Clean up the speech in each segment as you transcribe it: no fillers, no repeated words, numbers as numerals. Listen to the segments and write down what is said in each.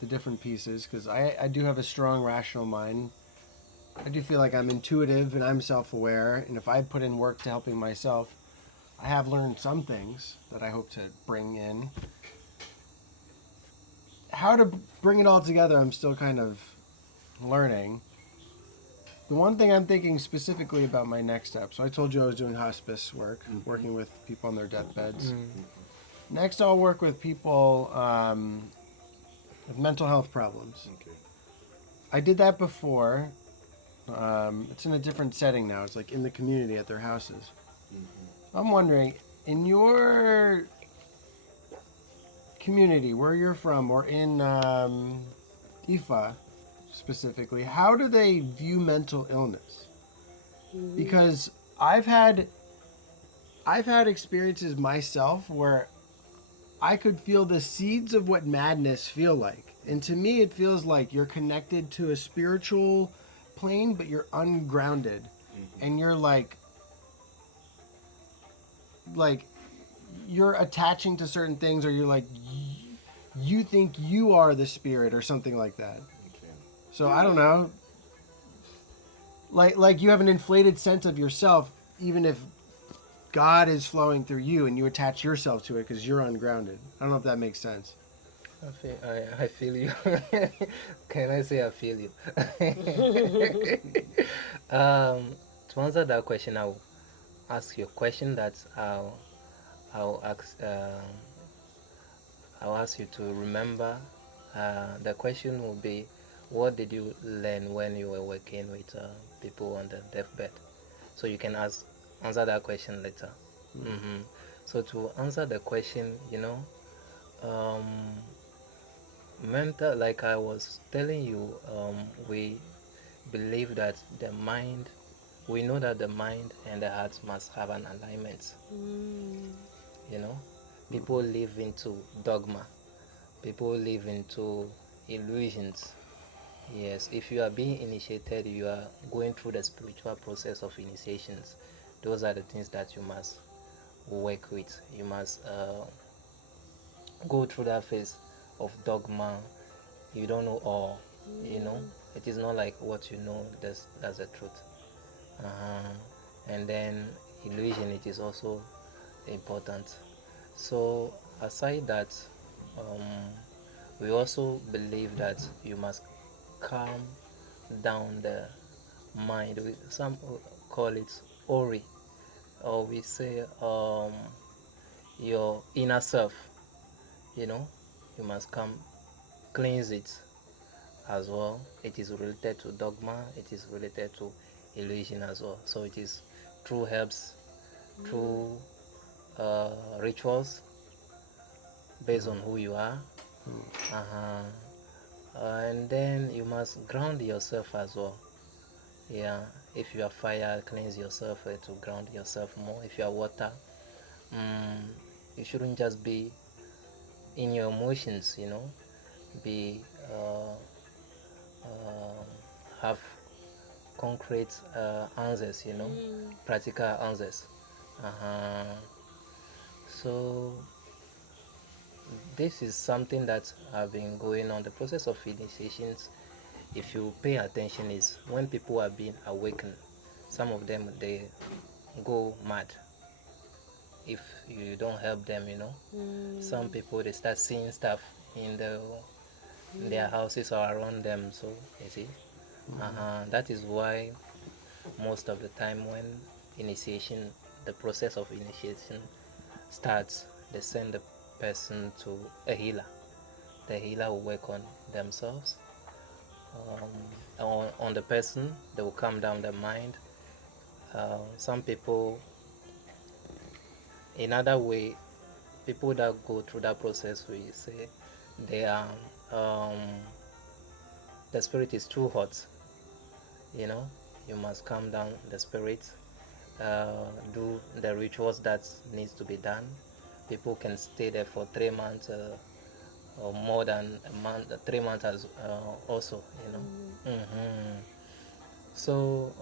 the different pieces because I do have a strong rational mind. I do feel like I'm intuitive and I'm self-aware, and if I put in work to helping myself, I have learned some things that I hope to bring in. How to bring it all together, I'm still kind of learning. The one thing I'm thinking specifically about my next step. So I told you I was doing hospice work, working with people on their deathbeds. Next, I'll work with people with mental health problems. Okay. I did that before. It's in a different setting now. It's like in the community at their houses. I'm wondering, in your community, where you're from, or in IFA specifically, how do they view mental illness? Because I've had experiences myself where I could feel the seeds of what madness feel like. And to me it feels like you're connected to a spiritual plane but you're ungrounded. And you're like you're attaching to certain things, or you're like you think you are the spirit or something like that. Okay. So I don't know. Like you have an inflated sense of yourself even if God is flowing through you and you attach yourself to it because you're ungrounded. I don't know if that makes sense. I feel you. Can I say I feel you? To answer that question, I'll ask you a question that I'll ask I'll ask you to remember. The question will be, what did you learn when you were working with people on the deathbed? So you can answer that question later. So to answer the question, um, mental, like I was telling you, we believe that the mind, we know that the mind and the heart must have an alignment. You know, people live into dogma, people live into illusions. Yes, if you are being initiated, you are going through the spiritual process of initiations. Those are the things that you must work with. You must go through that phase of dogma. You don't know all, you know. It is not like what you know, that's the truth. And then illusion, it is also important. So aside that, we also believe that you must calm down the mind. Some call it ori, or we say your inner self. You know, you must cleanse it as well. It is related to dogma. It is related to illusion as well. So it is through herbs, through rituals based on who you are. Uh-huh. And then you must ground yourself as well. Yeah, if you are fire, cleanse yourself to ground yourself more. If you are water, you shouldn't just be in your emotions, be uh, have concrete answers, practical answers. Uh-huh. So this is something that have been going on. The process of initiations, if you pay attention, is when people are being awakened. Some of them, they go mad if you don't help them. Some people, they start seeing stuff in their houses or around them. So you see, that is why most of the time when initiation, the process of initiation starts, they send the person to a healer. The healer will work on themselves, on the person. They will calm down the mind. Some people, in other way, people that go through that process, we say they are um, the spirit is too hot. You must calm down the spirit. Do the rituals that needs to be done. People can stay there for 3 months or more than a month, 3 months as also. So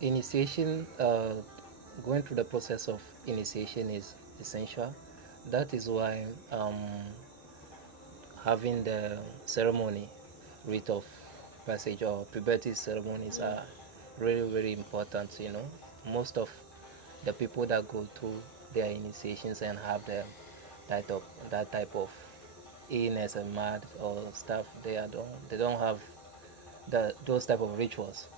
initiation, going through the process of initiation is essential. That is why having the ceremony, rite of passage or puberty ceremonies are really, really important. Most of the people that go through their initiations and have that of that type of illness and mad or stuff, they don't have those type of rituals.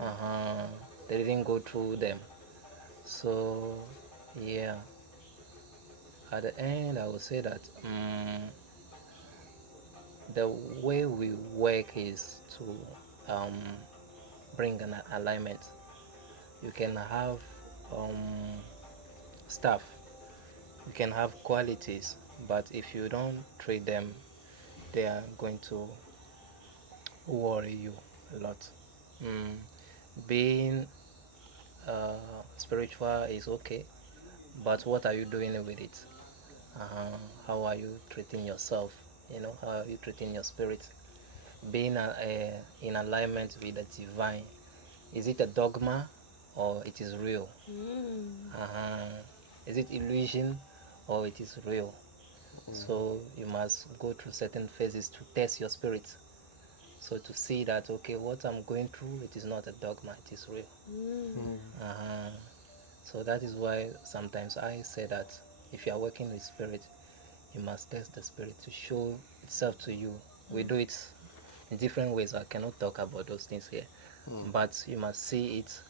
Uh-huh. They didn't go through them. So yeah, at the end I would say that the way we work is to bring an alignment. You can have um, stuff, you can have qualities, but if you don't treat them, they are going to worry you a lot. Mm, being spiritual is okay, but what are you doing with it? How are you treating yourself? How are you treating your spirit? Being in alignment with the divine, is it a dogma or it is real? Uh-huh. Is it illusion or it is real? So you must go through certain phases to test your spirit. So to see that, okay, what I'm going through, it is not a dogma, it is real. Uh-huh. So that is why sometimes I say that if you are working with spirit, you must test the spirit to show itself to you. We do it in different ways. I cannot talk about those things here. But you must see it,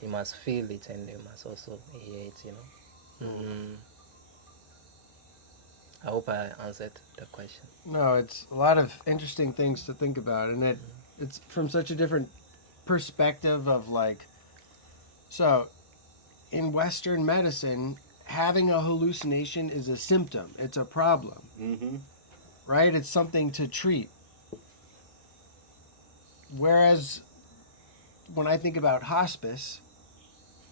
you must feel it, and you must also hear it. I hope I answered the question. No, it's a lot of interesting things to think about, and it's from such a different perspective of like, so in Western medicine, having a hallucination is a symptom. It's a problem, right? It's something to treat. Whereas when I think about hospice,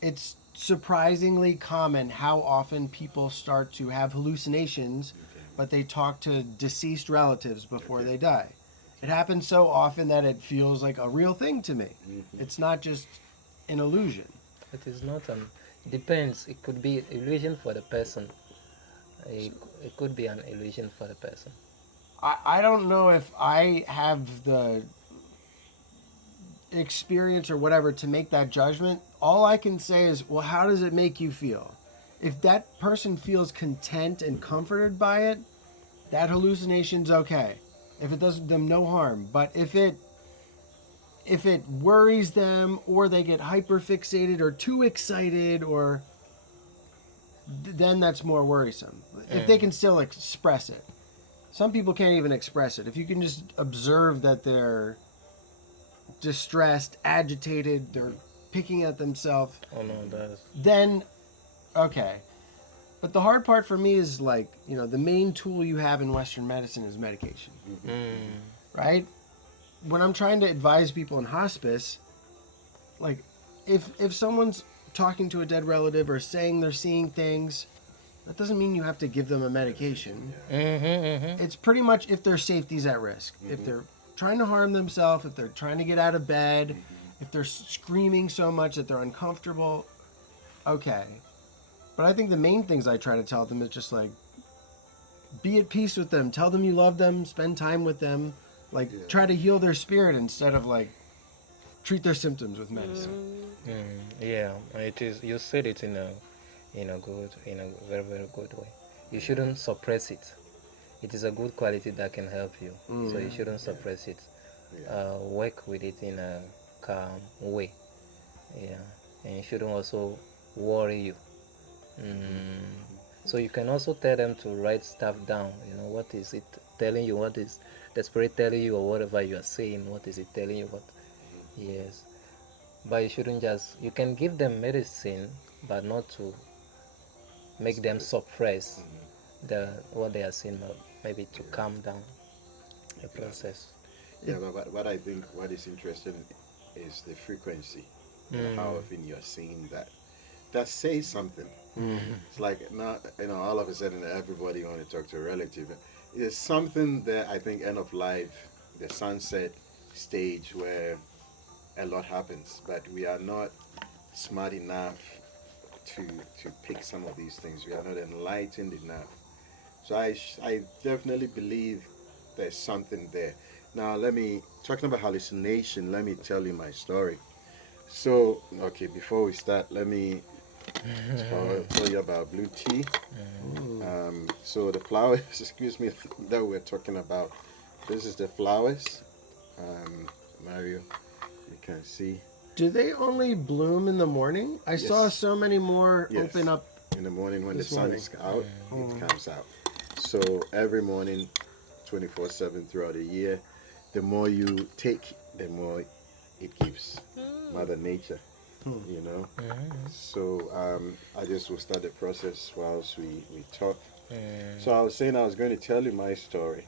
it's surprisingly common how often people start to have hallucinations, but they talk to deceased relatives before they die. It happens so often that it feels like a real thing to me. It's not just an illusion. It is not it depends. It could be illusion for the person. It could be an illusion for the person. I don't know if I have the experience or whatever to make that judgment. All I can say is, well, how does it make you feel? If that person feels content and comforted by it, that hallucination's okay. If it does them no harm. But if it worries them, or they get hyper fixated or too excited, or then that's more worrisome. If they can still express it. Some people can't even express it. If you can just observe that they're distressed, agitated, they're picking at themselves, Oh no, that's then okay. But the hard part for me is like, the main tool you have in Western medicine is medication, right? When I'm trying to advise people in hospice, like if someone's talking to a dead relative or saying they're seeing things, that doesn't mean you have to give them a medication. It's pretty much if their safety's at risk. If they're trying to harm themselves, if they're trying to get out of bed, if they're screaming so much that they're uncomfortable, okay. But I think the main things I try to tell them is just like, be at peace with them. Tell them you love them. Spend time with them. Like, try to heal their spirit instead of like treat their symptoms with medicine. Yeah, it is. You said it in a very, very good way. You shouldn't suppress it. It is a good quality that can help you. So you shouldn't suppress it. Work with it in a calm way. Yeah, and you shouldn't also worry you. So you can also tell them to write stuff down. What is it telling you? What is the spirit telling you, or whatever you are saying? What is it telling you? What? Yes, but you shouldn't just. You can give them medicine, but not to make them suppress what they are saying. But maybe to calm down the process. Yeah, but what I think what is interesting is the frequency. How often you're seeing that says something. It's like not all of a sudden everybody want to talk to a relative. There's something that I think end of life, the sunset stage where a lot happens, but we are not smart enough to pick some of these things. We are not enlightened enough. So I definitely believe there's something there. Now talking about hallucination, let me tell you my story. So, okay, before we start, let me tell you about blue tea. So the flowers, excuse me, that we're talking about. This is the flowers. Mario, you can see. Do they only bloom in the morning? I saw Yes. so many more Yes. open up. In the morning when the This sun morning. is out, it comes out. So every morning, 24/7 throughout the year, the more you take, the more it gives. Mother Nature, you know. So I just will start the process whilst we talk. So I was saying I was going to tell you my story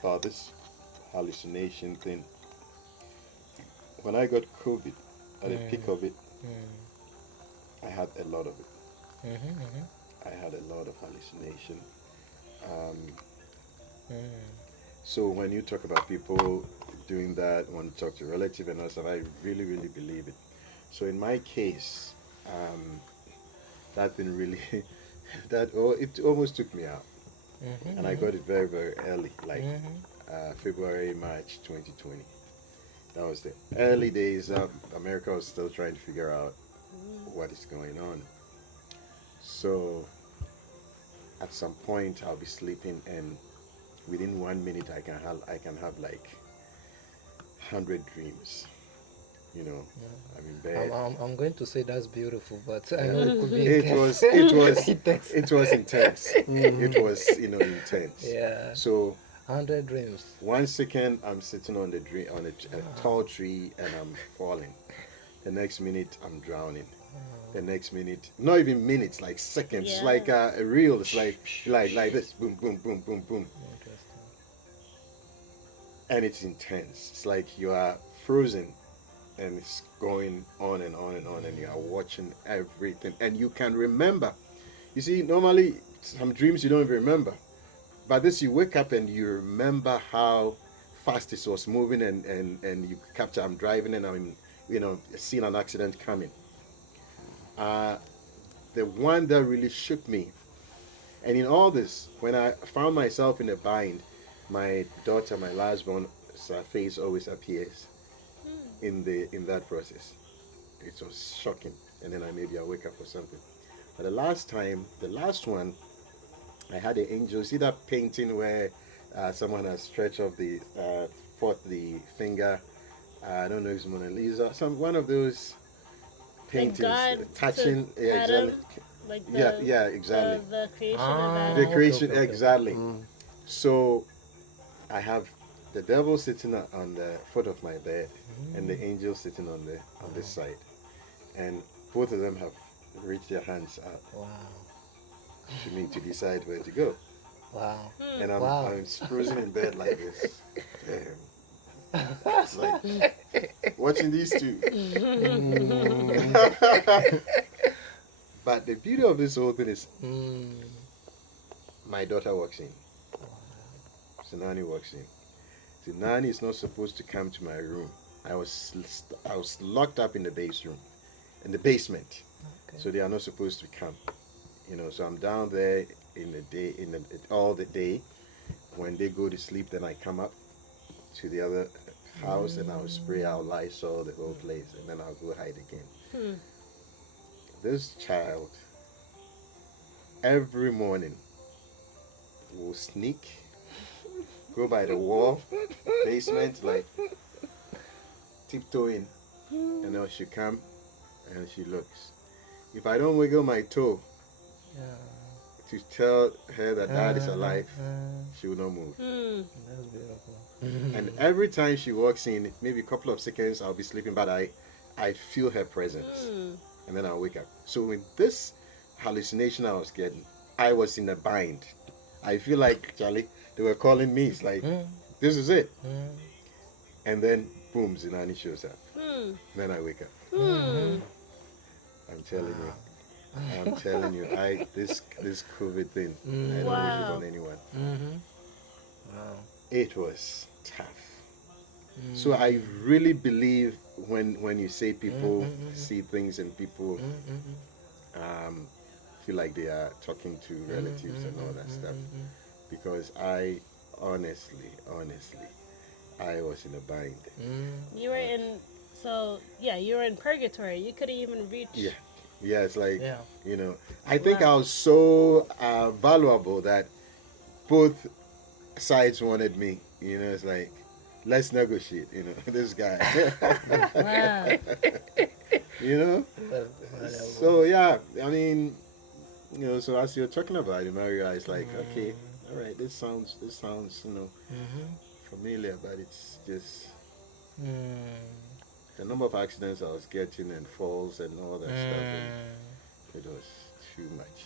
about this hallucination thing. When I got COVID, at the peak of it, I had a lot of it. I had a lot of hallucination. Um, so when you talk about people doing that, when you talk to relative and all stuff, I really, really believe it. So in my case, that thing really, it almost took me out, and I got it very, very early, like February, March 2020. That was the early days. America was still trying to figure out what is going on. So at some point I'll be sleeping, and within 1 minute I can have like 100 dreams. You know, I'm in bed. I'm going to say that's beautiful, but I know Yeah. it could be It intense. was Intense. it was intense. It was intense. Yeah. So 100 dreams. 1 second I'm sitting on a tall tree and I'm falling. The next minute I'm drowning. The next minute, not even minutes, like seconds. It's Yeah. like a reel. It's like this, boom, boom, boom, boom, boom, Interesting. and it's intense. It's like you are frozen, and it's going on and on and on, and you are watching everything, and you can remember. You see, normally some dreams you don't even remember, but this you wake up and you remember how fast it was moving, and you capture. I'm driving and I'm seeing an accident coming. The one that really shook me, and in all this, when I found myself in a bind, my daughter, my last born, her face always appears in that process. It was shocking, and then I wake up or something. But the last one, I had an angel. See that painting where someone has stretched off the finger. I don't know if it's Mona Lisa. One of those paintings God touching. took Yeah, Adam, exactly. like Yeah, exactly. the creation Ah. of Adam. The creation, Okay. exactly. So I have the devil sitting on the foot of my bed, and the angel sitting on this side, and both of them have reached their hands out Wow. to me to decide where to go. Wow. And Wow. I'm frozen in bed like this. Damn. It's like watching these two. But the beauty of this whole thing is my daughter walks in. So Nani walks in. So Nani is not supposed to come to my room. I was locked up in the basement. Okay. So they are not supposed to come. So I'm down there in the day, all the day. When they go to sleep, then I come up to the other house and I'll spray out Lysol the whole place, and then I'll go hide again. This child every morning will sneak, go by the wall, basement, like tiptoeing, and then she come and she looks. If I don't wiggle my toe to tell her that dad is alive, she will not move. That's beautiful. And every time she walks in, maybe a couple of seconds, I'll be sleeping, but I feel her presence, and then I'll wake up. So with this hallucination I was getting, I was in a bind. I feel like, Charlie, they were calling me. It's like, this is it. And then, boom, Zinani shows up. Then I wake up. I'm telling you, this COVID thing, I don't wish it Wow. on anyone. Wow. It was tough. So I really believe when you say people see things and people feel like they are talking to relatives and all that stuff, because I honestly, I was in a bind. You were in, so yeah, you were in purgatory. You couldn't even reach. Yeah, yeah. It's like Yeah. I think I Wow. was so valuable that both sides wanted me. It's like let's negotiate. This guy. Wow. you know. Well, well, So yeah, I mean, so as you're talking about it, Mario, it's like, okay, all right, this sounds, familiar, but it's just the number of accidents I was getting and falls and all that stuff, and it was too much,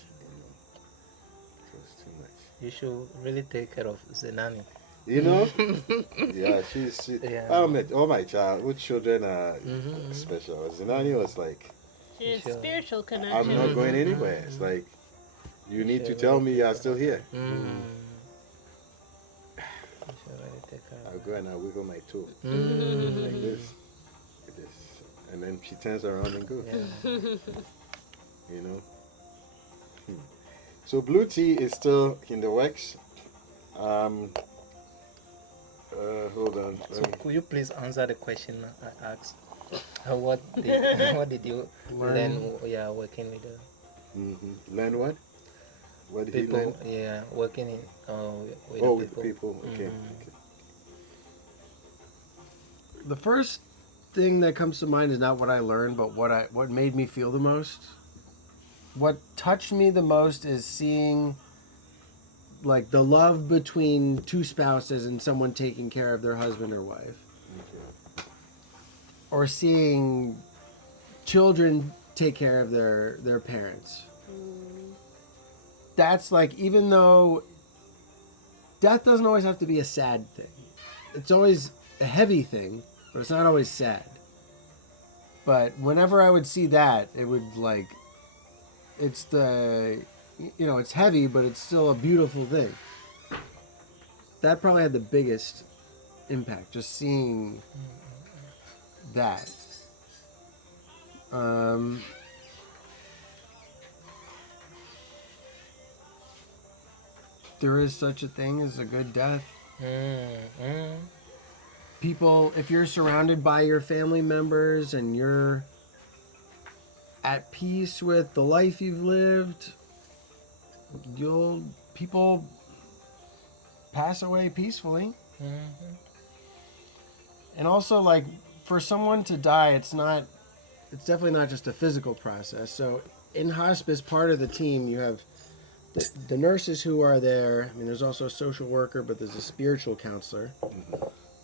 It was too much. You should really take care of Zenani. Yeah, she. Yeah. All my childhood children are special. Zinani was like, Your Sure. spiritual connection. I'm not going anywhere. It's like, you need to tell me you're still here. You should really take care I'll of go and I'll wiggle my toe Mm. like this, and then she turns around and goes. Yeah. You know. So blue tea is still in the works. Hold on. So could you please answer the question I asked? What did you learn? Yeah, working with the Learn what? What did he people. learn? Yeah, working in with Oh, the with people. people. Okay. Okay. The first thing that comes to mind is not what I learned, but what made me feel the most. What touched me the most is seeing like the love between two spouses and someone taking care of their husband or wife, or seeing children take care of their parents. That's like, even though death doesn't always have to be a sad thing, it's always a heavy thing, but it's not always sad. But whenever I would see that, it would like, it's it's heavy, but it's still a beautiful thing. That probably had the biggest impact, just seeing that. There is such a thing as a good death. People, if you're surrounded by your family members and you're at peace with the life you've lived, people pass away peacefully. And also, like, for someone to die, it's definitely not just a physical process. So in hospice, part of the team, you have the nurses who are there. I mean, there's also a social worker, but there's a spiritual counselor.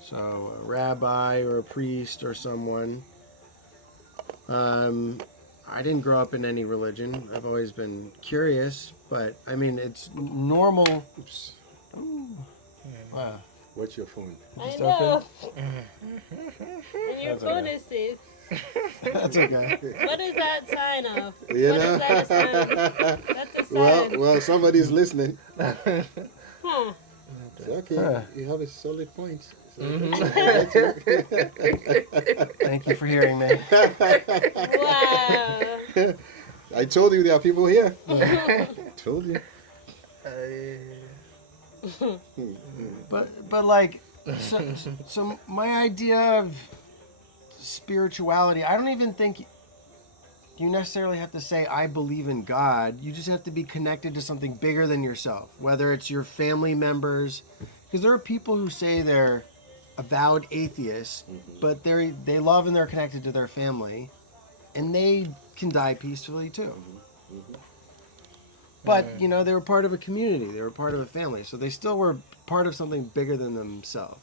So a rabbi or a priest or someone. I didn't grow up in any religion. I've always been curious, but I mean, it's normal. Oops. Ooh. Wow. What's your phone? I Just know. open? And your That's phone okay. is safe. That's okay. What is that sign of? You What know? is that a sign? That's a sign. Well, somebody's listening. Huh. It's okay. Huh. You have a solid point. Thank you for hearing me. Wow. I told you there are people here. Told you. But like, so my idea of spirituality, I don't even think you necessarily have to say I believe in God. You just have to be connected to something bigger than yourself, whether it's your family members, because there are people who say they're avowed atheists, but they love and they're connected to their family, and they can die peacefully too. But they were part of a community, they were part of a family, so they still were part of something bigger than themselves.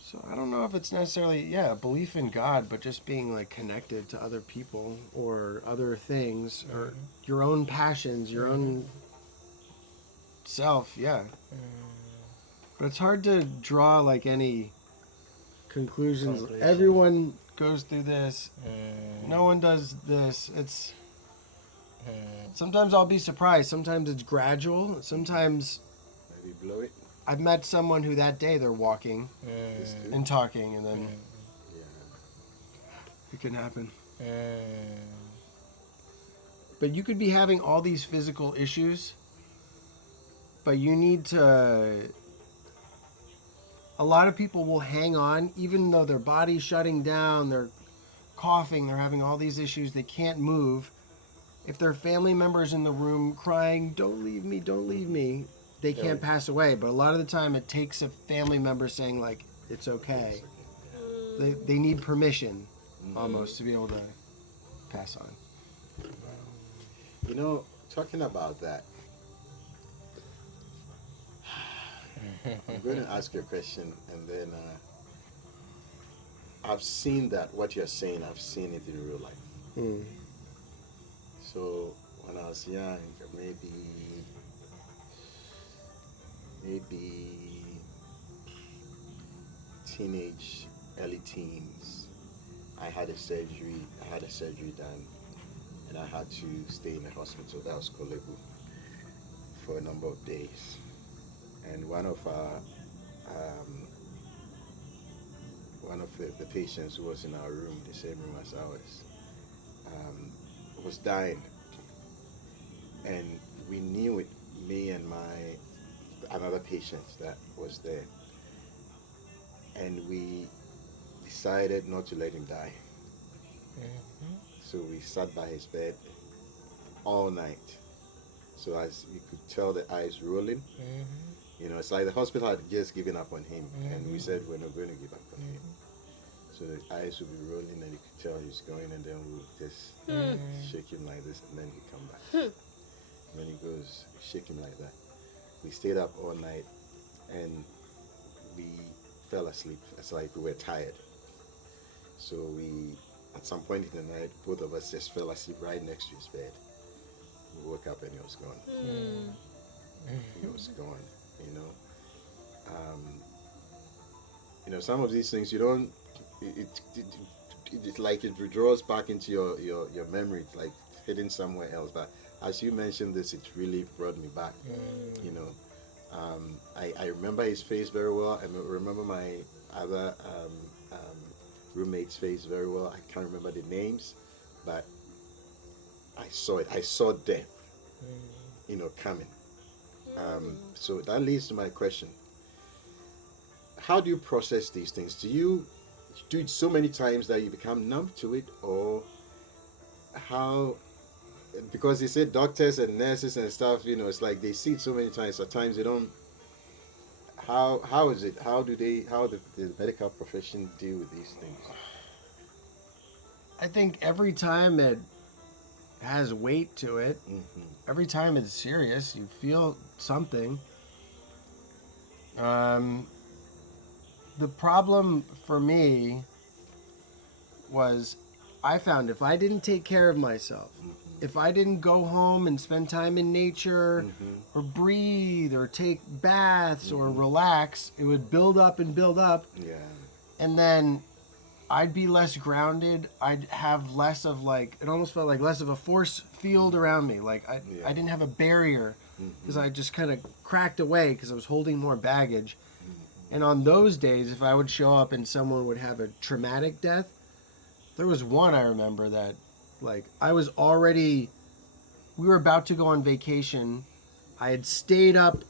So I don't know if it's necessarily, a belief in God, but just being like connected to other people or other things or your own passions, your own self, But it's hard to draw like any conclusions. Conclusion. Everyone goes through this. No one does this. It's sometimes I'll be surprised. Sometimes it's gradual. Sometimes Maybe blow it. I've met someone who that day they're walking This too. and talking, and then Yeah. it can happen. But you could be having all these physical issues, but you need to. A lot of people will hang on, even though their body's shutting down, they're coughing, they're having all these issues, they can't move. If their family members in the room crying, "Don't leave me, don't leave me," they can't pass away. But a lot of the time, it takes a family member saying, like, "It's okay." They need permission, almost, to be able to pass on. You know, talking about that, I'm going to ask you a question, and then I've seen that what you're saying. I've seen it in real life. Mm. So when I was young, maybe teenage, early teens, I had a surgery done, and I had to stay in the hospital. That was Kolebu for a number of days. And one of the patients who was in our room, the same room as ours, was dying, and we knew it. Me and another patient that was there, and we decided not to let him die. So we sat by his bed all night. So as you could tell, the eyes rolling. You know, it's like the hospital had just given up on him, and we said we're not going to give up on him. So the eyes would be rolling, and you could tell he's going, and then we would just shake him like this, and then he'd come back. And then he goes, shake him like that. We stayed up all night, and we fell asleep. It's like we were tired. So we, at some point in the night, both of us just fell asleep right next to his bed. We woke up and he was gone. He was gone, you know. You know, some of these things you don't, it's like it withdraws back into your memory. It's like hidden somewhere else. But as you mentioned this, it really brought me back. You know, I remember his face very well. I remember my other roommate's face very well. I can't remember the names, but I saw it. I saw death, you know, coming. So that leads to my question. How do you process these things? Do you do it so many times that you become numb to it, or how? Because they say doctors and nurses and stuff, you know, it's like they see it so many times. At times they don't. How is it? How do the medical profession deal with these things? I think every time it has weight to it, every time it's serious, you feel something. The problem for me was I found if I didn't take care of myself, if I didn't go home and spend time in nature or breathe or take baths or relax, it would build up and build up. Yeah. And then I'd be less grounded. I'd have less of like, it almost felt like less of a force field around me. Like I didn't have a barrier because I just kind of cracked away because I was holding more baggage. And on those days, if I would show up and someone would have a traumatic death, there was one I remember that, like, we were about to go on vacation. I had stayed up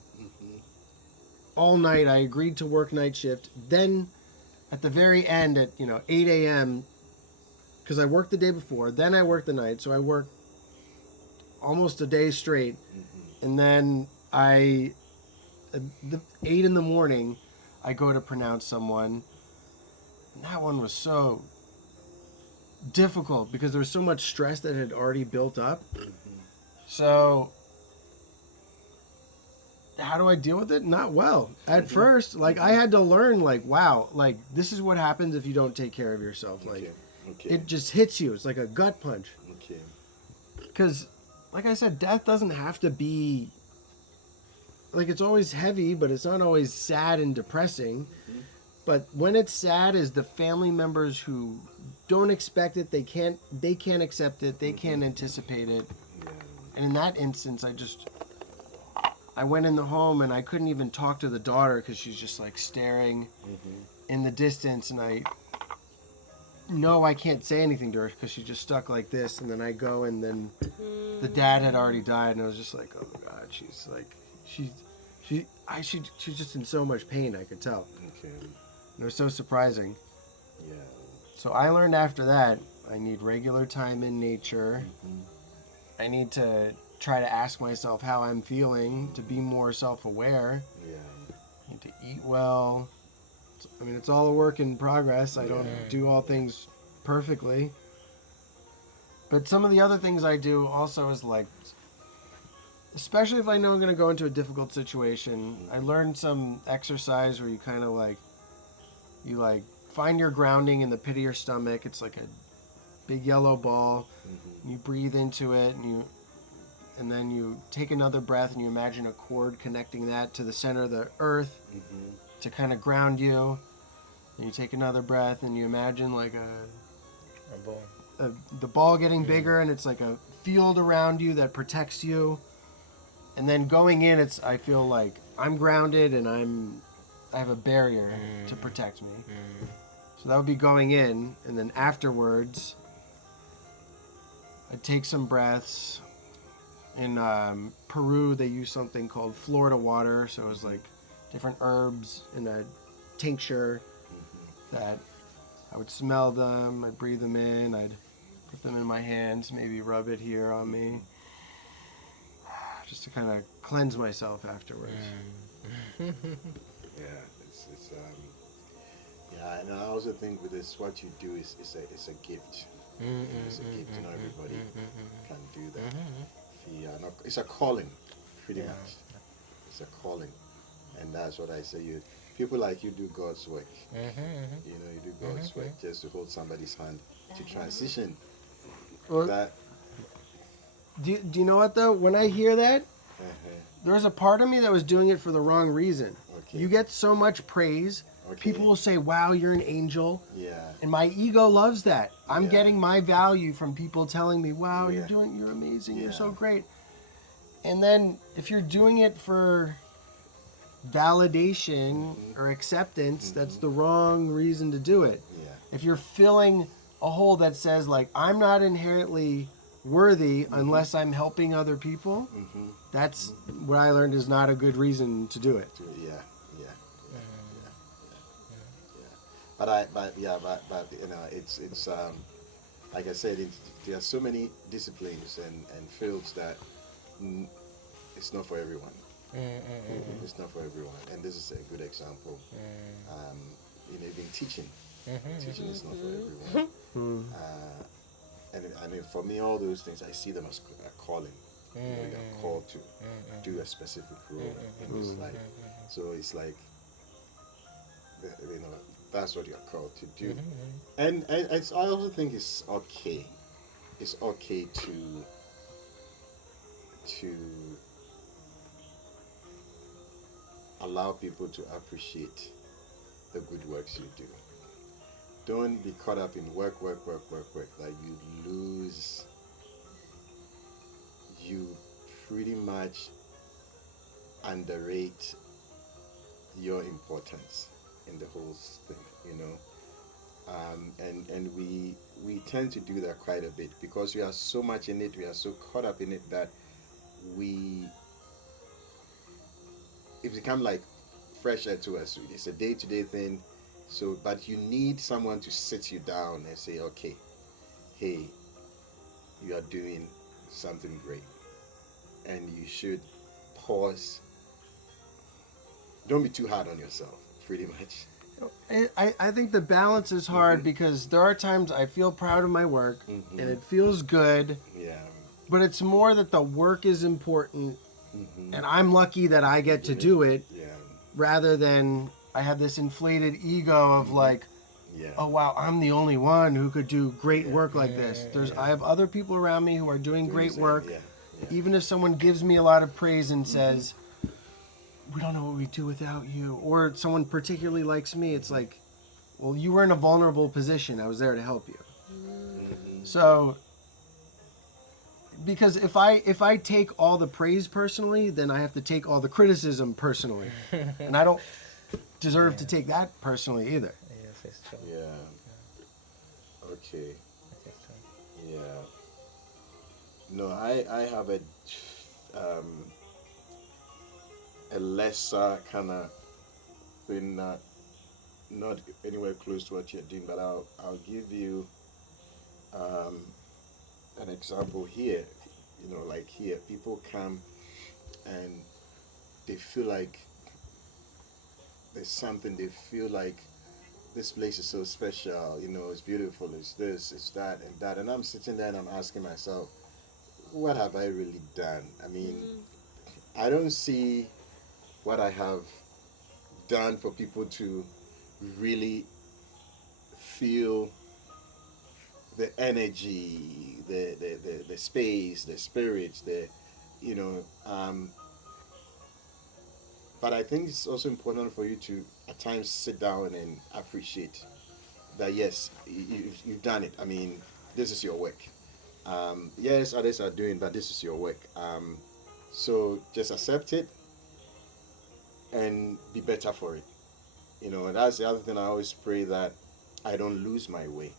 all night. I agreed to work night shift. Then at the very end at, 8 a.m., because I worked the day before, then I worked the night. So I worked almost a day straight. And then at 8 in the morning, I go to pronounce someone. And that one was so difficult because there was so much stress that had already built up. So how do I deal with it? Not well. At first, like, I had to learn, like, wow, like, this is what happens if you don't take care of yourself. Like, it just hits you. It's like a gut punch. Because, like I said, death doesn't have to be, like, it's always heavy, but it's not always sad and depressing. But when it's sad is the family members who don't expect it, they can't accept it, they can't anticipate it. And in that instance, I went in the home and I couldn't even talk to the daughter because she's just like staring in the distance, and I can't say anything to her because she's just stuck like this. And then I go, and then the dad had already died, and I was just like, oh God, She's just in so much pain. I could tell. Okay. It was so surprising. Yeah. So I learned after that I need regular time in nature. Mhm. I need to try to ask myself how I'm feeling to be more self-aware. Yeah. I need to eat well. I mean, it's all a work in progress. I don't Yeah. do all things perfectly. But some of the other things I do also is like, especially if I know I'm going to go into a difficult situation, I learned some exercise where you kind of like, you like find your grounding in the pit of your stomach. It's like a big yellow ball. Mhm. You breathe into it and then you take another breath and you imagine a cord connecting that to the center of the earth Mhm. to kind of ground you. And you take another breath and you imagine like A ball. the ball getting bigger and it's like a field around you that protects you. And then going in, I feel like I'm grounded and I have a barrier to protect me. So that would be going in, and then afterwards, I'd take some breaths. In Peru, they use something called Florida water, so it was like different herbs in a tincture that I would smell them, I'd breathe them in, I'd put them in my hands, maybe rub it here on me, just to kind of cleanse myself afterwards. Yeah. It's yeah, and I also think with this, what you do is it's a gift. It's a gift. Not everybody can do that. Yeah, no, it's a calling, pretty Yeah. much. It's a calling, and that's what I say. People like you do God's work. You know, you do God's work just to hold somebody's hand to transition. Well, That. do you know what though? When I hear that, Uh-huh. there was a part of me that was doing it for the wrong reason. Okay. You get so much praise. Okay. People will say, "Wow, you're an angel." Yeah. And my ego loves that. I'm Yeah. getting my value from people telling me, "Wow, Yeah. you're amazing, you're so Yeah. great." And then if you're doing it for validation or acceptance, that's the wrong reason to do it. Yeah. If you're filling a hole that says like I'm not inherently worthy unless I'm helping other people, that's what I learned is not a good reason to do it. Yeah. Yeah. But you know, it's like I said, there are so many disciplines and fields that it's not for everyone. It's not for everyone, and this is a good example. You know, even teaching is not for everyone. And I mean, for me, all those things I see them as a calling. You know, you're called to do a specific role in this life. So it's like, you know, that's what you're called to do. And I also think it's okay. It's okay to allow people to appreciate the good works you do. Don't be caught up in work. Like you pretty much underrate your importance in the whole thing, you know. And we tend to do that quite a bit because we are so much in it, we are so caught up in it that it becomes like fresh air to us. It's a day-to-day thing. So, but you need someone to sit you down and say, okay, hey, you are doing something great, and you should pause. Don't be too hard on yourself, pretty much. I think the balance is hard because there are times I feel proud of my work and it feels good, Yeah. but it's more that the work is important and I'm lucky that I get to do it Yeah. rather than I have this inflated ego of like, Yeah. oh wow, I'm the only one who could do great work like this. I have other people around me who are doing great work. Yeah. Yeah. Even if someone gives me a lot of praise and says, we don't know what we'd do without you, or someone particularly likes me, it's like, well, you were in a vulnerable position. I was there to help you. So, because if I take all the praise personally, then I have to take all the criticism personally, and I don't deserve to take that personally either. Yes, it's true. Yeah. Okay. It's true. Yeah. No, I have a a lesser kind of thing, not anywhere close to what you're doing, but I'll give you um, an example here. You know, like here, people come and they feel like there's something. They feel like this place is so special. You know, it's beautiful. It's this, it's that, and that. And I'm sitting there and I'm asking myself, what have I really done? I mean, I don't see what I have done for people to really feel the energy, the space, the spirits, you know. But I think it's also important for you to at times sit down and appreciate that yes, you've done it. I mean, this is your work. Yes, others are doing, but this is your work. So just accept it and be better for it. You know, and that's the other thing. I always pray that I don't lose my way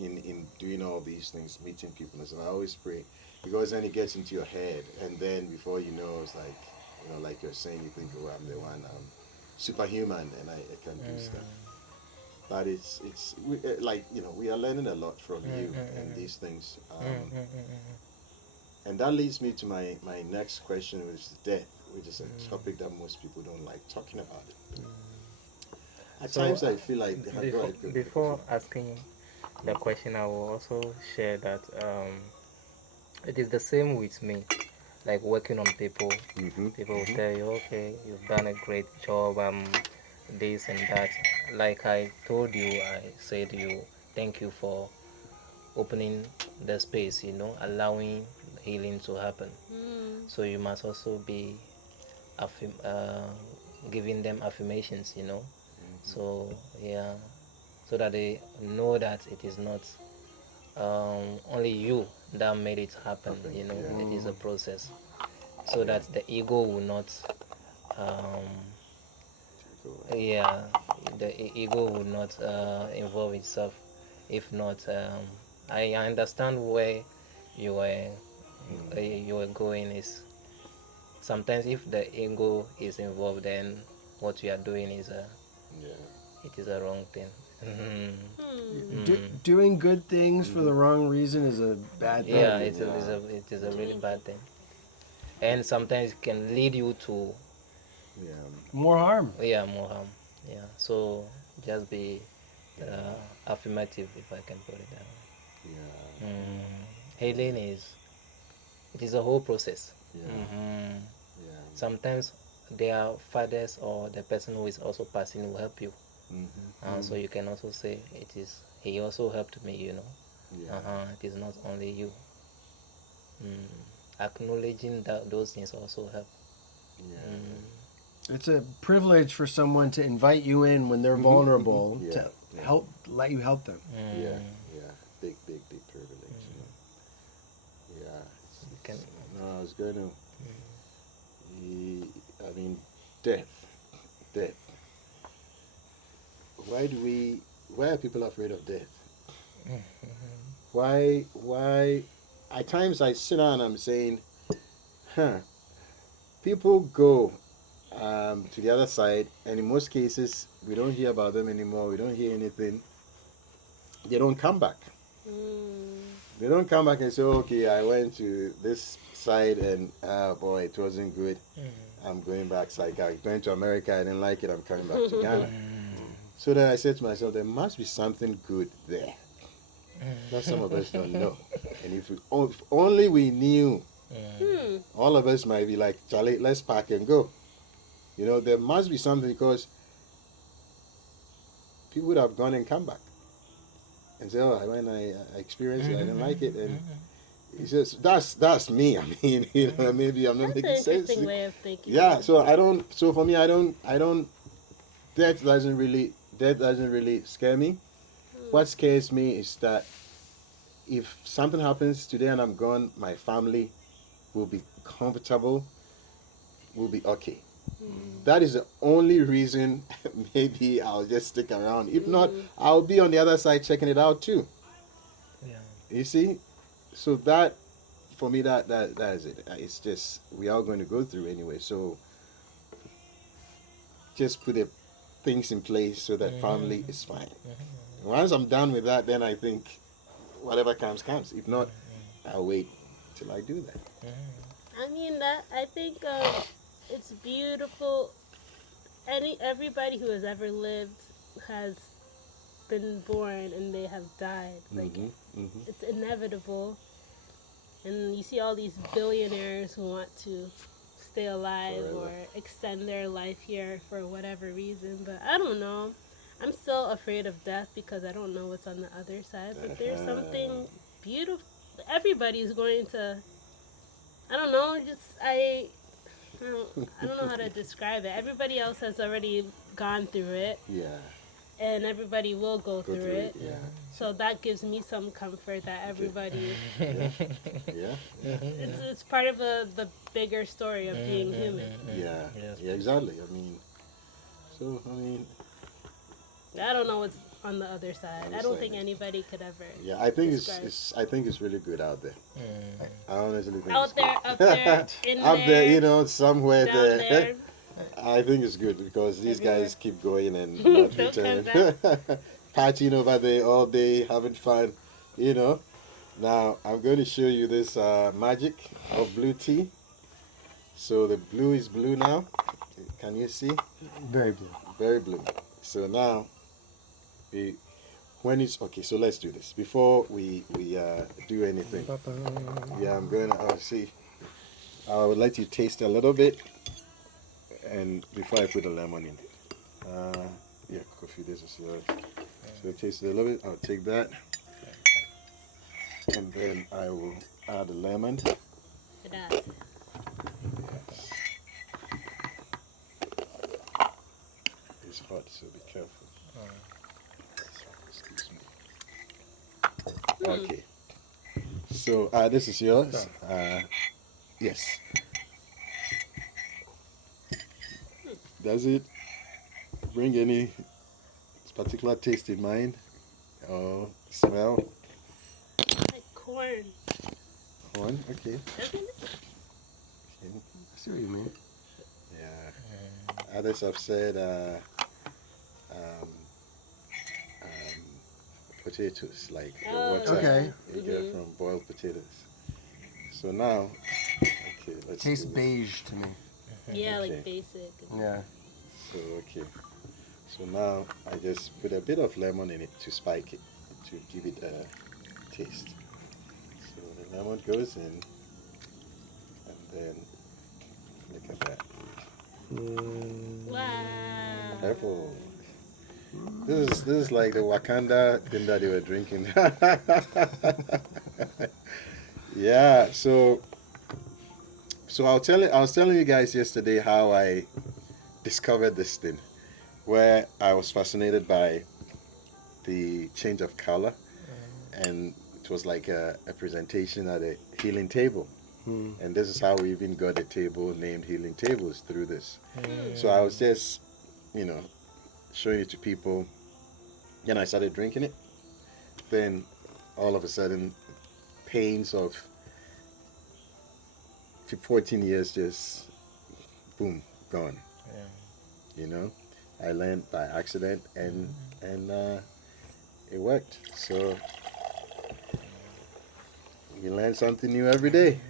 in doing all these things, meeting people. And I always pray because then it gets into your head, and then before you know, it's like, you know, like you're saying, you think, oh, I'm the one, I'm superhuman, and I can do stuff. But like, you know, we are learning a lot from you and these things. And that leads me to my next question, which is death, which is a topic that most people don't like talking about it. At So, times I feel like go before, ahead, go. before asking the question, I will also share that it is the same with me. Like working on people, people will tell you, okay, you've done a great job, this and that. Like I told you, I said you, thank you for opening the space, you know, allowing healing to happen. So you must also be giving them affirmations, you know. So yeah, so that they know that it is not only you that made it happen, you know. It is a process, so that the ego will not um, yeah, the ego will not involve itself. If not, I understand where you were going. Is sometimes if the ego is involved, then what you are doing is it is a wrong thing. Doing good things for the wrong reason is a bad thing. Yeah, it is a really bad thing, and sometimes it can lead you to More harm. more harm. Yeah, so just be affirmative, if I can put it that way. Healing it is a whole process. Sometimes their fathers or the person who is also passing will help you. So you can also say he also helped me, you know. It is not only you. Acknowledging that those things also help. It's a privilege for someone to invite you in when they're vulnerable to let you help them. Yeah, big privilege. Yeah. No, I was going to. I mean, death. Why are people afraid of death? Why? At times I sit down and I'm saying, people go to the other side, and in most cases, we don't hear about them anymore. We don't hear anything. They don't come back. They don't come back and say, okay, I went to this side and, boy, it wasn't good. I'm going back. It's like I went to America, I didn't like it, I'm coming back to Ghana. So then I said to myself, there must be something good there that some of us don't know. And if only we knew, all of us might be like, Charlie, let's pack and go. You know, there must be something, because people would have gone and come back and say, oh, when I experienced it, I didn't like it. And it's just, that's me. I mean, you know, maybe I'm not That's an making sense. interesting way of thinking. Yeah, so for me, I don't, death doesn't really scare me. What scares me is that if something happens today and I'm gone, my family will be comfortable, will be okay. That is the only reason maybe I'll just stick around. If not, I'll be on the other side checking it out too. Yeah. You see? So that, for me, that is it. It's just, we are going to go through anyway. So just put the things in place so that family is fine. Once I'm done with that, then I think whatever comes comes. If not, I'll wait till I do that. I mean that I think it's beautiful. Everybody who has ever lived has been born and they have died. Like it's inevitable. And you see all these billionaires who want to stay alive Forever. or extend their life here for whatever reason. But I don't know. I'm still afraid of death because I don't know what's on the other side. But there's something beautiful. Everybody's going to. I don't know. I don't know how to describe it. Everybody else has already gone through it, Yeah. and everybody will go through it. Yeah. So that gives me some comfort that everybody. Yeah. It's part of the bigger story of being human. Yeah. Yes. Yeah. Exactly. I mean, so I mean, I don't know what's on the other side. I don't think anybody could ever. yeah. I think Describe. I think it's really good out there. I honestly think Out it's there, up there, in up there, there, you know, somewhere down there. there. I think it's good because these Everywhere. guys keep going and not Don't come return. Partying over there all day, having fun, you know. Now, I'm going to show you this magic of blue tea. So the blue is blue now. Can you see? Very blue. Very blue. So now, when it's okay, so let's do this. Before we do anything, yeah, I'm going to see. I would like to taste a little bit, and before I put the lemon in it. Yeah, coffee. This is yours. So taste it a little bit. I'll take that, and then I will add the lemon. Gracias. Yes. It's hot, so be careful. Excuse me. Okay. So this is yours. Yes. Does it bring any particular taste in mind or smell? Like corn, One. Okay. doesn't it? I see what you mean. Yeah. Others have said potatoes, like the Oh, water Okay. you get from boiled potatoes. So now, okay, let's Tastes do it. beige to me. Yeah, Okay. like basic. Yeah. So okay. So now I just put a bit of lemon in it to spike it, to give it a taste. So the lemon goes in, and then look at that. Wow. Purple. This is like the Wakanda thing that they were drinking. Yeah. So I was telling you guys yesterday how I discovered this thing, where I was fascinated by the change of color, and it was like a presentation at a healing table. And this is how we even got a table named Healing Tables through this. So I was just, showing it to people. Then I started drinking it. Then all of a sudden, pains of 14 years just, boom, gone. I learned by accident, and it worked. So you learn something new every day.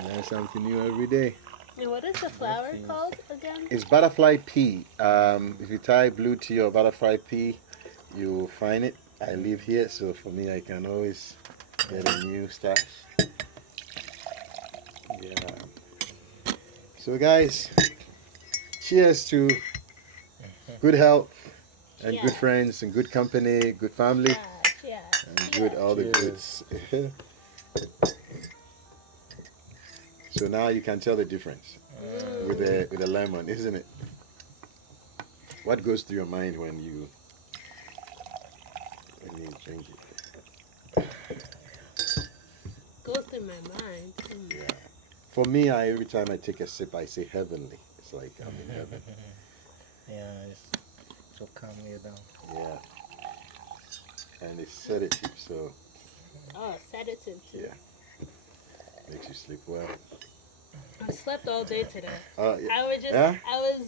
You learn something new every day. And what is the flower called again? It's butterfly pea. If you type blue tea or butterfly pea, you will find it. I live here, so for me, I can always get a new stash. Yeah. So, guys, cheers to good health and good Yeah. friends and good company, good family, Yeah. and good all the goods. So now you can tell the difference with the lemon, isn't it? What goes through your mind when you drink it? Goes through my mind. Yeah. For me, every time I take a sip, I say heavenly. It's like I'm in heaven. Yeah, it's to calm you down. Yeah. And it's sedative, so Oh, sedative too. yeah, makes you sleep well. I slept all day today. Yeah. I was just, Yeah? I was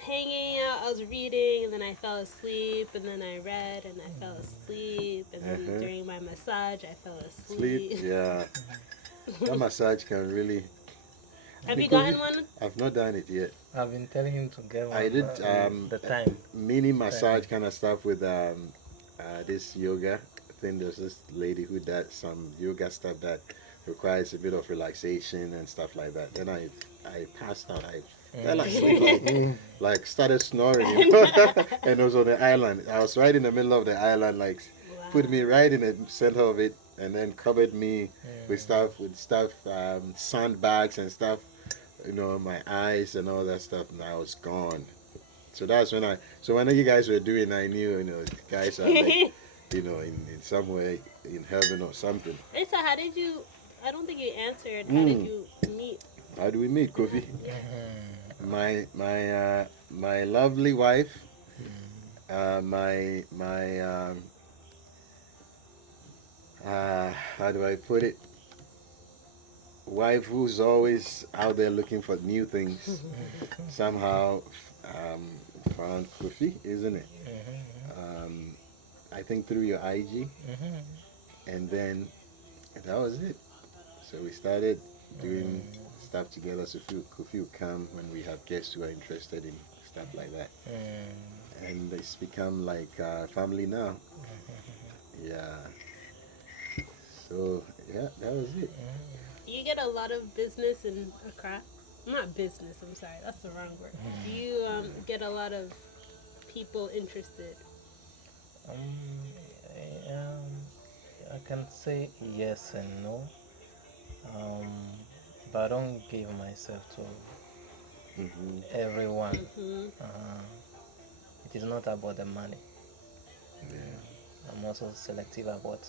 hanging out, I was reading, and then I fell asleep, and then I read, and I fell asleep, and then Uh-huh. during my massage, I fell Sleep. asleep. Yeah. That massage can really. Have you Because gotten one? I've not done it yet. I've been telling him to get one. I did the time. mini massage kind of stuff with this yoga thing. There's this lady who does some yoga stuff that requires a bit of relaxation and stuff like that. Then I passed out. I fell asleep, like started snoring, you know? And it was on the island. I was right in the middle of the island, like put me right in the center of it, and then covered me with stuff, sandbags and stuff, you know, my eyes and all that stuff, and I was gone. So that's when you guys were doing, I knew, you know, the guys are like, you know, in some way in heaven or something. Lisa, how did you? I don't think you answered. How did you meet? How do we meet, Kofi? My lovely wife, my how do I put it? Wife who's always out there looking for new things, somehow found Kofi, isn't it? I think through your IG, and then that was it. So we started doing stuff together. So Kofi will come when we have guests who are interested in stuff like that, and it's become like family now. Yeah. So yeah, that was it. Do you get a lot of business in Accra? Not business. I'm sorry, that's the wrong word. Do you get a lot of people interested? I can say yes and no, but I don't give myself to everyone. It is not about the money. Yeah. I'm also selective about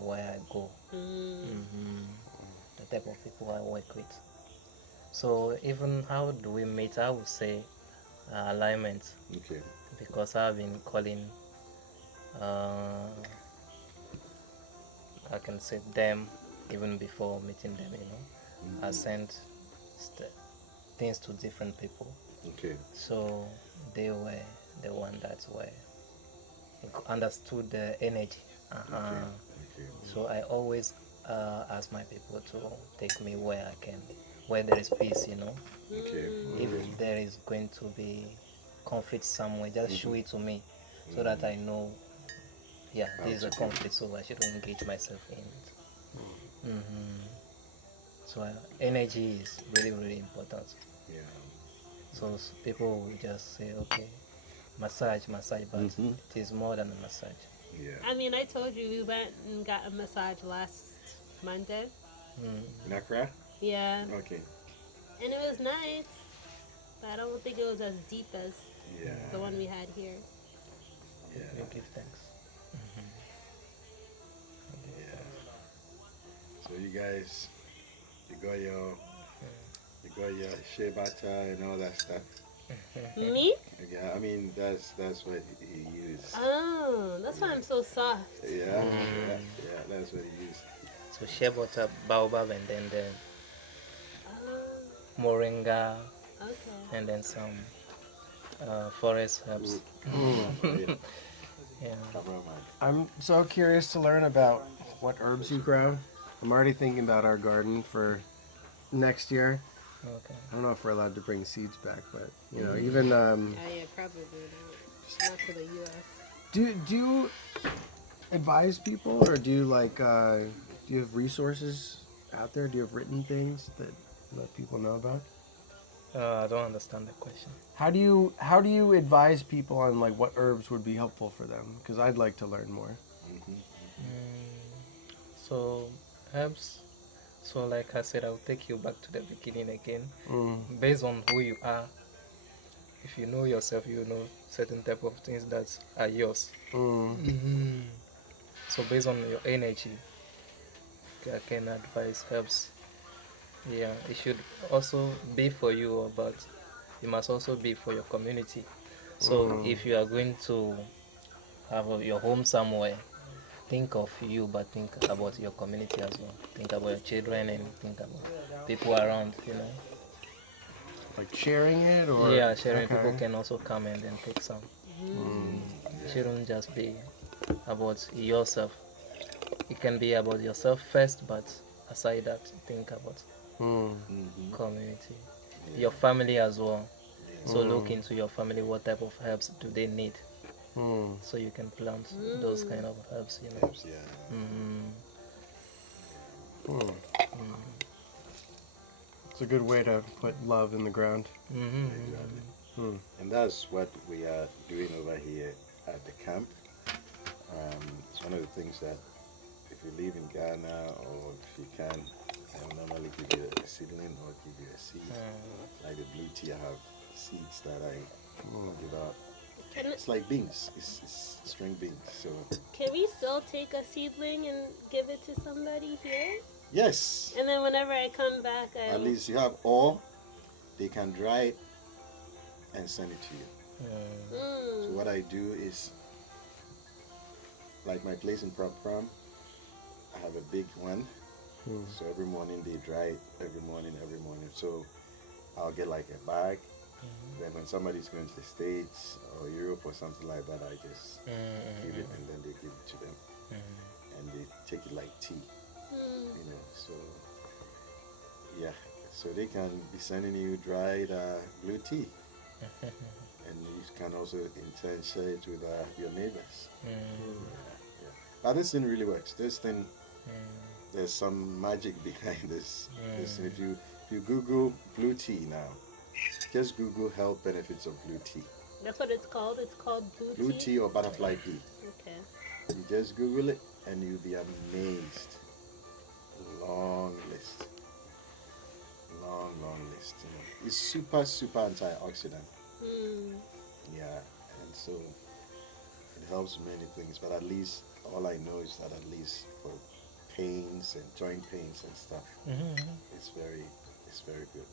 where I go, the type of people I work with. So even how do we meet? I would say alignment, Okay. because I've been calling. I can say them even before meeting them. I sent things to different people, Okay. so they were the one that were understood the energy. Okay. So I always ask my people to take me where I can, where there is peace. Okay. If there is going to be conflict somewhere, just show it to me, so that I know, yeah, this is a conflict, so I shouldn't engage myself in it. So energy is really, really important. Yeah. So people will just say, okay, massage, but it is more than a massage. Yeah. I mean, I told you we went and got a massage last Monday. In Accra? Yeah, Okay. and it was nice. But I don't think it was as deep as Yeah. the one we had here. We give thanks. Yeah. So you guys, you got your shea butter and all that stuff. Me? Yeah, I mean that's what he used. Oh, that's why I'm so soft. Yeah, that's what he used. So shea butter, baobab, and then the moringa, Okay. and then some forest herbs. Yeah. Yeah. I'm so curious to learn about what herbs you grow. I'm already thinking about our garden for next year. Okay. I don't know if we're allowed to bring seeds back, but even Yeah, probably not. Not to the U.S. do you advise people, or do you do you have resources out there? Do you have written things that let people know about? I don't understand the question. How do you advise people on like what herbs would be helpful for them? Because I'd like to learn more. So herbs. So like I said, I'll take you back to the beginning again. Based on who you are, if you know yourself, you know certain type of things that are yours. So based on your energy, I can advise herbs. Yeah, it should also be for you, but it must also be for your community. So if you are going to have your home somewhere, think of you, but think about your community as well. Think about your children and think about people around, you know. Like sharing it, or Yeah, sharing. okay. People can also come and then take some. It shouldn't just be about yourself. It can be about yourself first, but aside that, think about Mm. community, your family as well. Yeah. So look into your family. What type of herbs do they need? Mm. So you can plant those kind of herbs. You know. Helps, yeah. Mm-hmm. Mm. It's a good way to put love in the ground. Mm-hmm. Exactly. Mm. And that's what we are doing over here at the camp. It's one of the things that if you live in Ghana or if you can, I will normally give you a seedling or give you a seed. Like the blue tea, I have seeds that I give out. Can, It's like beans. It's string beans. So can we still take a seedling and give it to somebody here? yes, And then whenever I come back, I at least you have, or they can dry it and send it to you. So what I do is, like my place in Pram Pram, I have a big one. So every morning they dry it every morning. So I'll get like a bag. Then when somebody's going to the States or Europe or something like that, I just give it and then they give it to them. And they take it like tea, you know. So yeah, so they can be sending you dried blue tea. And you can also in turn share it with your neighbors. Yeah. But this thing really works. This thing, there's some magic behind this. This thing, if you Google blue tea now, just Google health benefits of blue tea. That's what it's called. It's called Blue tea or butterfly pea. Okay. You just Google it and you'll be amazed. Long list. Long list. You know. It's super antioxidant. Yeah, and so it helps many things, but at least all I know is that at least for pains and joint pains and stuff, it's very good.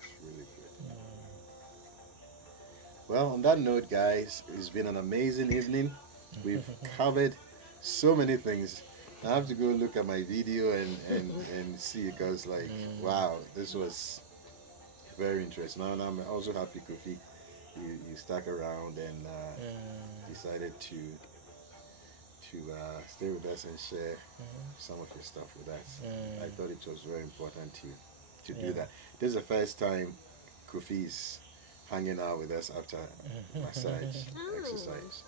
It's really good. Well, on that note, guys, it's been an amazing evening. We've covered so many things. I have to go look at my video and see, because like, wow, this was very interesting. And I'm also happy, Kofi, you stuck around and decided to stay with us and share some of your stuff with us. I thought it was very important to do that. This is the first time Kofi is hanging out with us after massage exercise,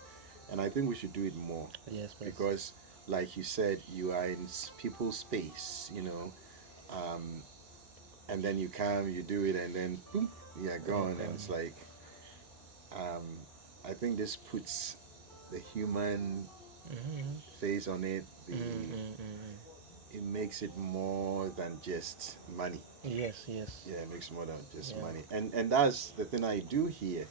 and I think we should do it more. Yes, please. Because like you said, you are in people's space, you know, and then you come, you do it, and then boom, you're gone. And it's like, I think this puts the human face on it. It makes it more than just money. Yes. Yeah, it makes more than just money. And that's the thing I do here.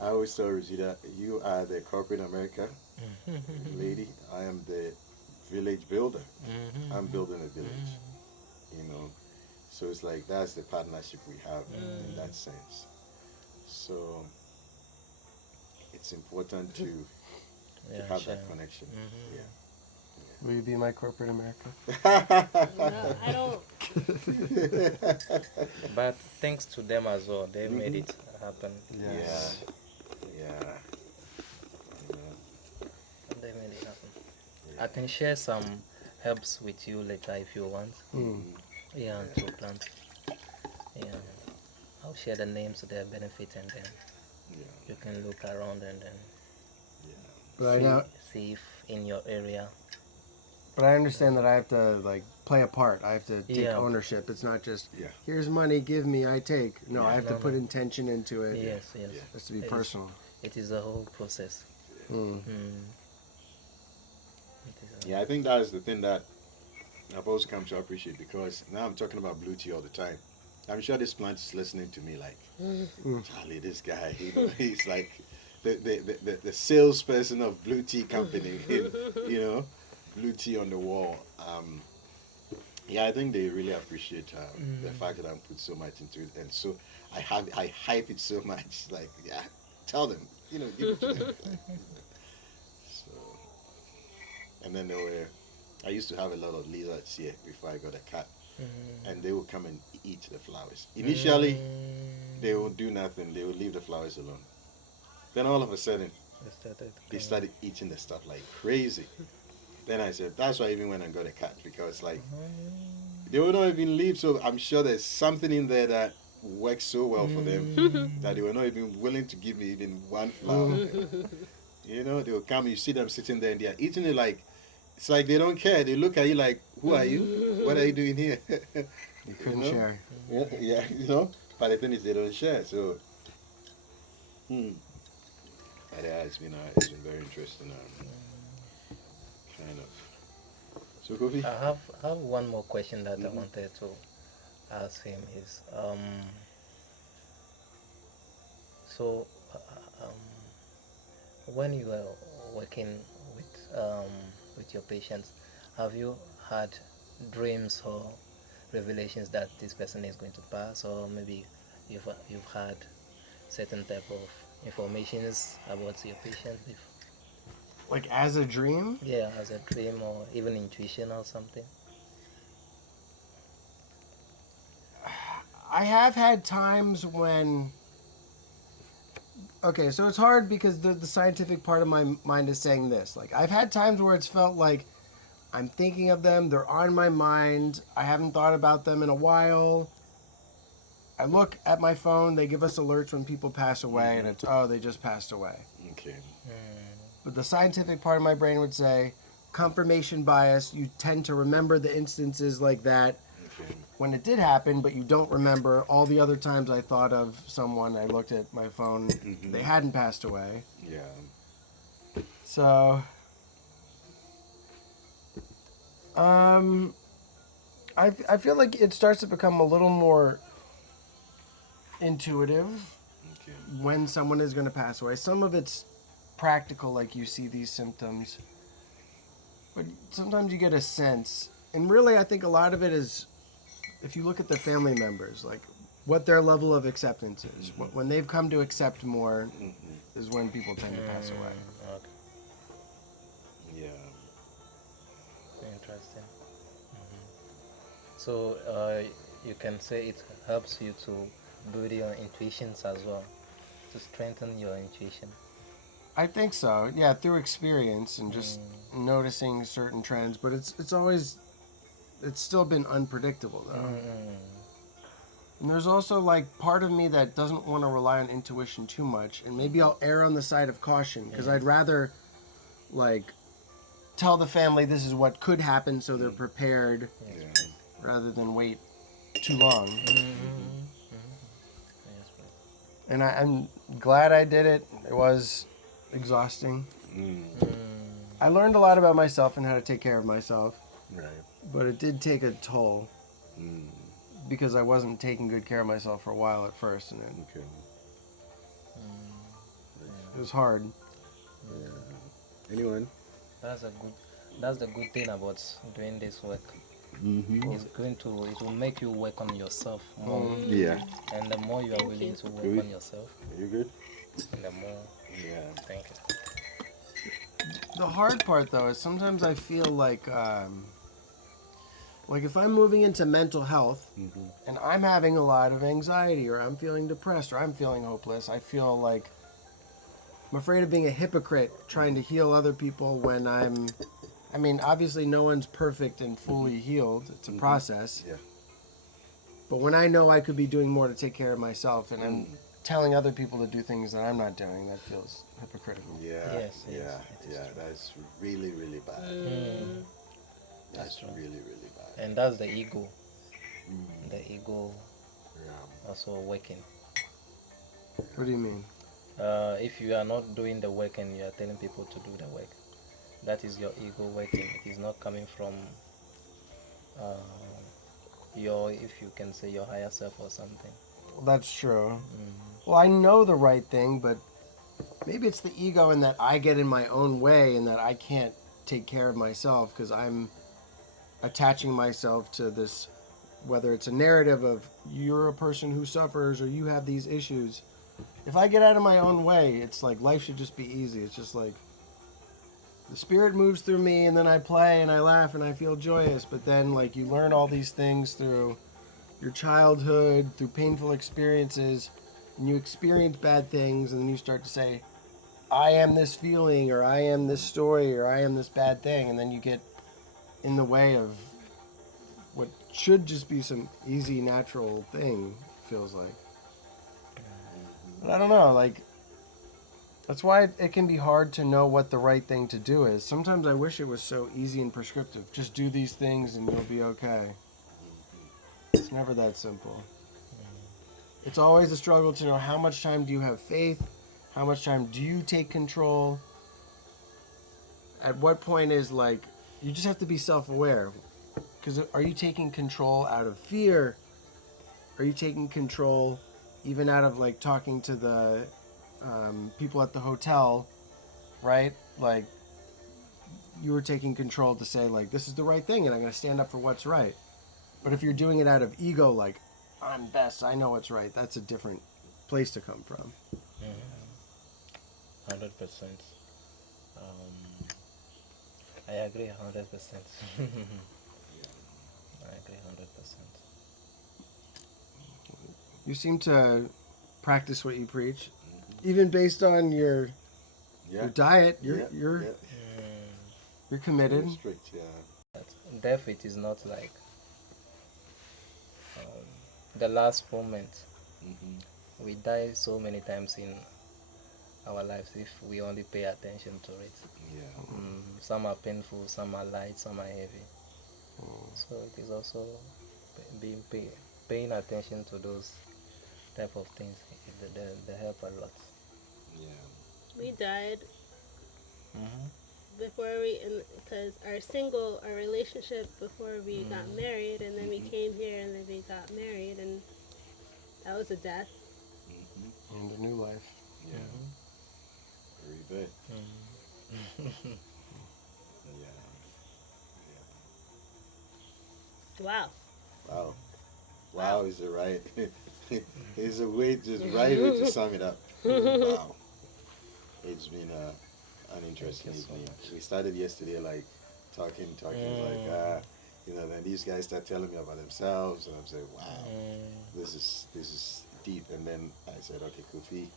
I always tell Rosita, you are the corporate America lady. I am the village builder. I'm building a village, you know. So it's like that's the partnership we have in that sense. So it's important to have that connection. Yeah. Will you be my corporate America? No, I don't. But thanks to them as well, they made it happen. Yes. Yeah. They made it happen. I can share some herbs with you later if you want. Yeah, to plant. Yeah, I'll share the names, their benefit, and then you can look around and then But I know, see if in your area. but I understand that I have to like play a part. I have to take Yeah. ownership. It's not just Yeah. here's money, give me, I take. No, I have to No, put no. intention into it. Yes. Yeah. It has to be It is. personal. It is a whole process. Mm. Yeah, I think that is the thing that I've also come to appreciate, because now I'm talking about blue tea all the time. I'm sure this plant is listening to me like, Charlie, this guy, you know, he's like the salesperson of blue tea company, you know, blue tea on the wall. Yeah, I think they really appreciate the fact that I'm put so much into it, and so I hype it so much. Like, yeah, tell them, you know, give it to them. So and then I used to have a lot of lizards here before I got a cat, and they would come and eat the flowers. Initially, they would do nothing. They would leave the flowers alone. Then all of a sudden, they started eating the stuff like crazy. Then I said, that's why I even went and got a cat, because like they would not even leave. So I'm sure there's something in there that works so well for them that they were not even willing to give me even one flower. You know, they will come, you see them sitting there and they are eating it like, it's like they don't care. They look at you like, who are you? What are you doing here? You couldn't know? share. Yeah, you know. But the thing is, they don't share. So, but yeah, it's been very interesting. Kind of. So, Kofi. I have one more question that I wanted to ask him is so when you are working with your patients, have you had dreams or revelations that this person is going to pass, or maybe you've had certain type of informations about your patient before? Like as a dream? Yeah, as a dream or even intuition or something. I have had times when. Okay, so it's hard because the scientific part of my mind is saying this. Like, I've had times where it's felt like I'm thinking of them, they're on my mind, I haven't thought about them in a while. I look at my phone, they give us alerts when people pass away, and it's, oh, they just passed away. Okay. But the scientific part of my brain would say, confirmation bias, you tend to remember the instances like that when it did happen, but you don't remember all the other times I thought of someone, I looked at my phone, they hadn't passed away. Yeah. So, I feel like it starts to become a little more intuitive when someone is going to pass away. Some of it's practical, like you see these symptoms, but sometimes you get a sense. And really, I think a lot of it is, if you look at the family members, like what their level of acceptance is. When they've come to accept more is when people tend to pass away. Okay. Yeah. Interesting. So you can say it helps you to build your intuitions as well, to strengthen your intuition. I think so. Yeah, through experience and just noticing certain trends, but it's still been unpredictable though. And there's also like part of me that doesn't want to rely on intuition too much, and maybe I'll err on the side of caution because I'd rather like tell the family this is what could happen so they're prepared rather than wait too long. And I'm glad I did it. It was exhausting. I learned a lot about myself and how to take care of myself. Right. But it did take a toll because I wasn't taking good care of myself for a while at first, and it was hard. Yeah. Anyone? That's the good thing about doing this work. It will make you work on yourself more. Yeah. And the more you are willing to work on yourself, Are you good? the more. Yeah. Thank you. The hard part, though, is sometimes I feel like if I'm moving into mental health and I'm having a lot of anxiety, or I'm feeling depressed, or I'm feeling hopeless, I feel like I'm afraid of being a hypocrite trying to heal other people when I mean, obviously no one's perfect and fully healed. It's a process. Yeah. But when I know I could be doing more to take care of myself and I'm telling other people to do things that I'm not doing, that feels hypocritical. Yeah. Yes, Yeah. yes, it is Yeah. true. That's really, really bad. That's true. really, really bad. And that's the ego. The ego Yeah. also working. What do you mean? If you are not doing the work and you are telling people to do the work, that is your ego working. It is not coming from if you can say, your higher self or something. Well, that's true. Well, I know the right thing, but maybe it's the ego in that I get in my own way and that I can't take care of myself because I'm attaching myself to this, whether it's a narrative of you're a person who suffers or you have these issues. If I get out of my own way, it's like life should just be easy. It's just like the spirit moves through me, and then I play and I laugh and I feel joyous. But then, like, you learn all these things through your childhood, through painful experiences, and you experience bad things, and then you start to say, I am this feeling, or I am this story, or I am this bad thing, and then you get in the way of what should just be some easy, natural thing, feels like. But I don't know, like, that's why it can be hard to know what the right thing to do is. Sometimes I wish it was so easy and prescriptive. Just do these things and you'll be okay. It's never that simple. It's always a struggle to know how much time do you have faith, how much time do you take control. At what point is, like, you just have to be self-aware. Because are you taking control out of fear? Are you taking control even out of, like, talking to the people at the hotel, right? Like, you were taking control to say, like, this is the right thing and I'm going to stand up for what's right. But if you're doing it out of ego, like, I'm best, I know what's right, that's a different place to come from. 100%. I agree 100%. I agree 100%. You seem to practice what you preach, even based on your diet. You're committed. Very strict, yeah. But death, it is not like the last moment. We die so many times in our lives if we only pay attention to it. Yeah. Some are painful, some are light, some are heavy. So it is also paying attention to those type of things. They help a lot. Yeah. We died before because our relationship before we got married, and then we came here and then we got married, and that was a death. And a new life. Yeah. Very good. Yeah. Wow. Wow. Wow is the right. It's a way, just right way to sum it up. Wow. It's been an interesting evening. We started yesterday, like talking, like then these guys start telling me about themselves, and I'm saying, wow, this is deep. And then I said, okay, Kofi,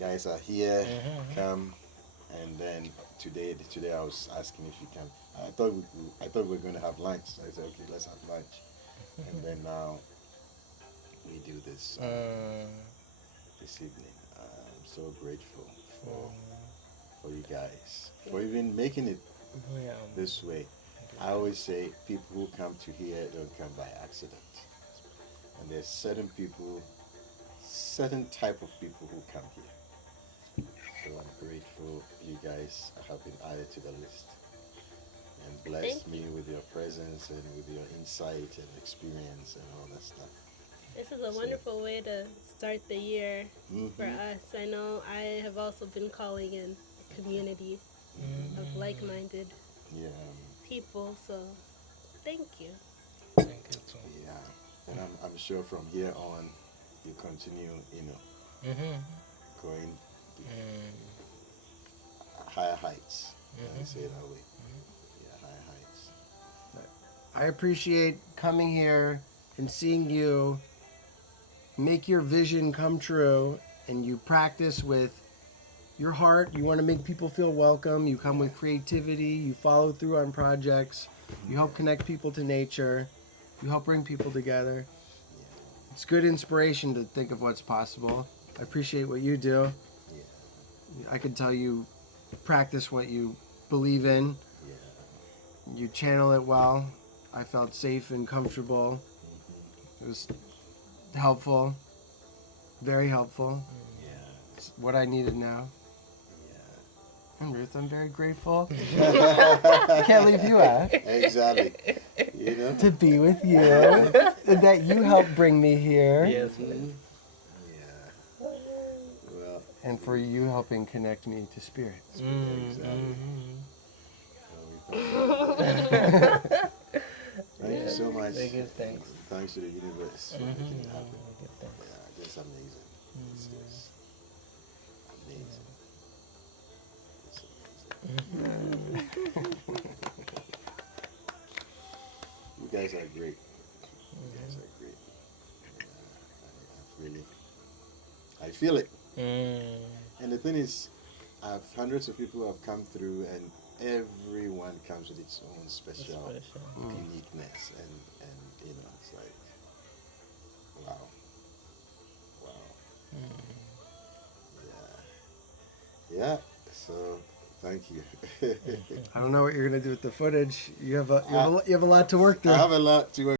guys are here, come. And then today I was asking if you can. I thought we were going to have lunch. So I said, okay, let's have lunch. And then now we do this this evening. I'm so grateful for you guys for even making it this way. I always say people who come to here don't come by accident. And there's certain type of people who come here. So I'm grateful you guys have been added to the list and blessed me with your presence and with your insight and experience and all that stuff. This is a wonderful way to start the year for us. I know I have also been calling in a community of like-minded people, so thank you. Thank you too. Yeah, and I'm sure from here on you continue, going higher heights. I say it that way. Yeah, higher heights. I appreciate coming here and seeing you make your vision come true, and you practice with your heart. You want to make people feel welcome. You come with creativity. You follow through on projects. You help connect people to nature. You help bring people together. It's good inspiration to think of what's possible. I appreciate what you do. I can tell you practice what you believe in. You channel it well. I felt safe and comfortable. It was helpful. Very helpful. It's what I needed now. And Ruth, I'm very grateful. I can't leave you out. Exactly. To be with you. And that you helped bring me here. Yes. Yeah. Well. And for you helping connect me to spirit. Thank you so much. Thanks. Thanks to the universe for making it happen. Yeah, just amazing. It's just amazing. It's amazing. You guys are great. You guys are great. I really, I feel it. And the thing is, I've hundreds of people who have come through, and everyone comes with its own special uniqueness, and you know, it's like, wow, wow, yeah. So, thank you. I don't know what you're gonna do with the footage. You have a lot to work through. I have a lot to work.